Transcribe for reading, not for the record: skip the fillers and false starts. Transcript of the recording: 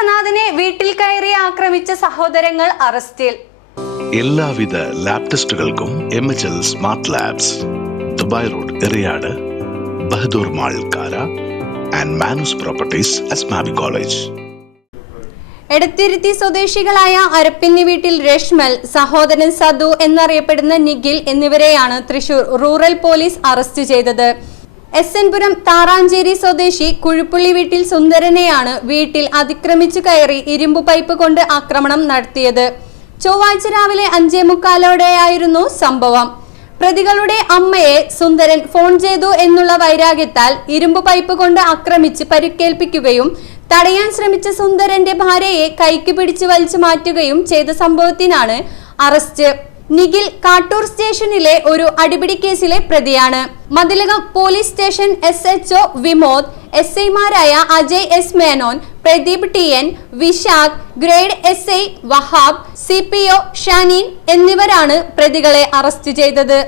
ഗൃഹനാഥനെ വീട്ടിൽ കയറി ആക്രമിച്ച സഹോദരങ്ങൾ അറസ്റ്റിൽ. എല്ലാവിധ ലാബ് ടെസ്റ്റുകൾക്കും MHL smart labs, Dubai road, Eriyad, Bahadur mall, Kara and Manus properties, Asmabi college. Edathiruthy സ്വദേശികളായ അരപ്പിന്നി വീട്ടിൽ രശ്മൽ, സഹോദരൻ സദു എന്നറിയപ്പെടുന്ന നിഖിൽ എന്നിവരെയാണ് തൃശൂർ റൂറൽ പോലീസ് അറസ്റ്റ് ചെയ്തത്. SN പുരം താറാഞ്ചേരി സ്വദേശി കുഴുപ്പുള്ളി വീട്ടിൽ സുന്ദരനെയാണ് വീട്ടിൽ അതിക്രമിച്ചു കയറി ഇരുമ്പു പൈപ്പ് കൊണ്ട് ആക്രമണം നടത്തിയത്. ചൊവ്വാഴ്ച രാവിലെ 5:45 സംഭവം. പ്രതികളുടെ അമ്മയെ സുന്ദരൻ ഫോൺ ചെയ്തു എന്നുള്ള വൈരാഗ്യത്താൽ ഇരുമ്പു പൈപ്പ് കൊണ്ട് ആക്രമിച്ച് പരിക്കേൽപ്പിക്കുകയും തടയാൻ ശ്രമിച്ച സുന്ദരന്റെ ഭാര്യയെ കൈക്ക് പിടിച്ച് വലിച്ചു മാറ്റുകയും ചെയ്ത സംഭവത്തിനാണ് അറസ്റ്റ്. നിഖിൽ കാട്ടൂർ സ്റ്റേഷനിലെ ഒരു അടിപിടി കേസിലെ പ്രതിയാണ്. Mathilakam police station SHO Vimod, SIമാരായ Ajay S Menon, Pradeep TN, Vishakh, grade SI Wahab, CPO Shaneen എന്നിവരാണ് പ്രതികളെ അറസ്റ്റ് ചെയ്തത്.